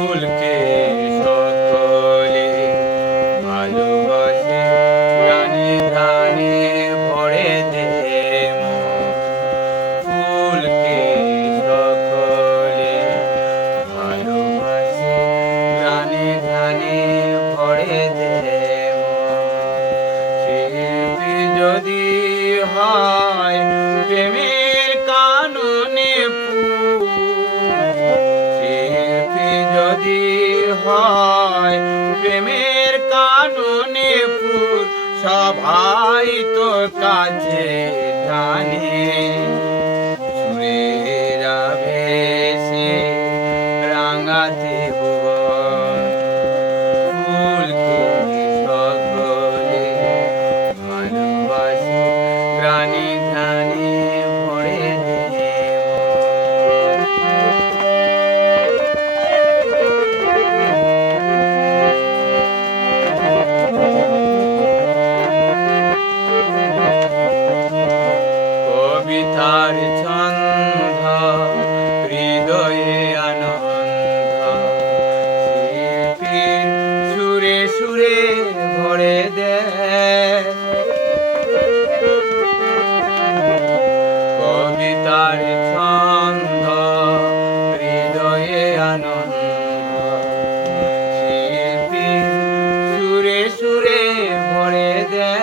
ফুলকে সকলে ভালোবাসে, প্রাণে প্রাণে ভরে দে মন। ফুলকে সকলে ভালোবাসে, প্রাণে প্রাণে ভরে দে মন। শিল্পী যদি হয় প্রেমের কাননে ফুল, শিল্পী যদি হয় প্রেমের কাননে ফুল, সবাই তোর কাছে টানে। সুরের আবেশে রাঙাতে ভুবন, ফুলকে সকলে ভালোবাসে, প্রাণে প্রাণে ভরে দে কবিতার ছন্দ, হৃদয়ে আনন্দ, শিল্পীর সুরে সুরে ভরে দে। কবিতার ছন্দ, হৃদয়ে আনন্দ, শিল্পীর সুরে সুরে ভরে দে।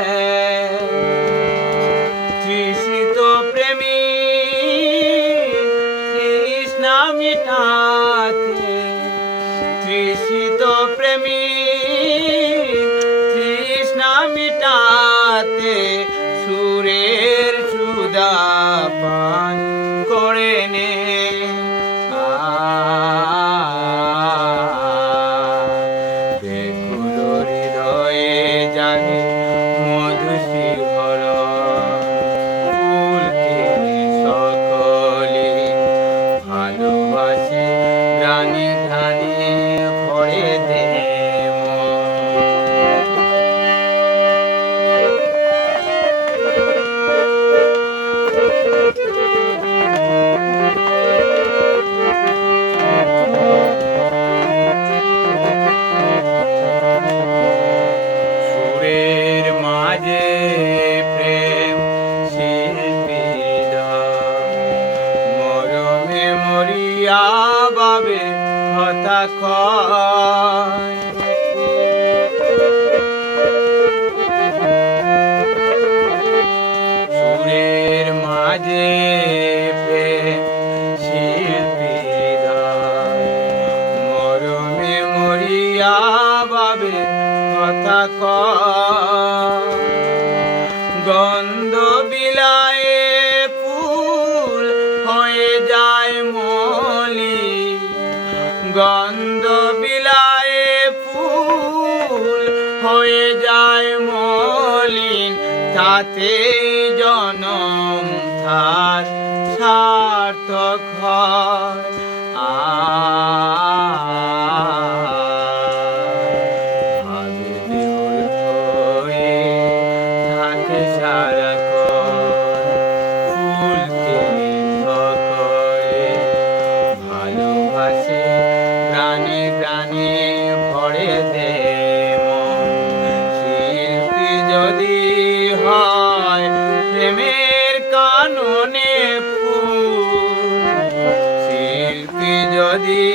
তৃষিত প্রেমী তৃষ্ণা মিটাতে, তৃষিত প্রেমী তৃষ্ণা মিটাতে, সুরের সুধা পান করে নে। বেকুল হৃদয়ে জাগে মধু শিহরণ, ফুলকে সকলে ভালোবাসে, প্রাণে প্রাণে ভরে দে সুরের মাঝে প্রেম শিল্পীর মরমে মরিয়া বাবে কথা কয়। সুরের মাঝে প্রেম শিল্পীর মরমে মরিয়া বাবে কথা কয়। গন্ধ বিলায়ে ফুল হয়ে যায় মলি, গন্ধ বিলায়ে ফুল হয়ে যায় মলিন, তাতে জনম তার সার্থক হয়। ভাবে বিহুর হয়ে থাকে সারাক্ষণ, ফুলকে সকলে ভালোবাসে, প্রাণে প্রাণে ভরে দে মন। শিল্পী যদি হয় প্রেমের কাননে ফুল, শিল্পী যদি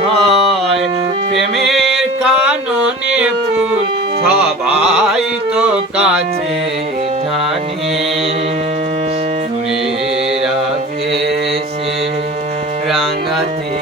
হয় প্রেমের কাননে ফুল, সবাই তো কাছে টানে। সুরের আবেশে রাঙাতে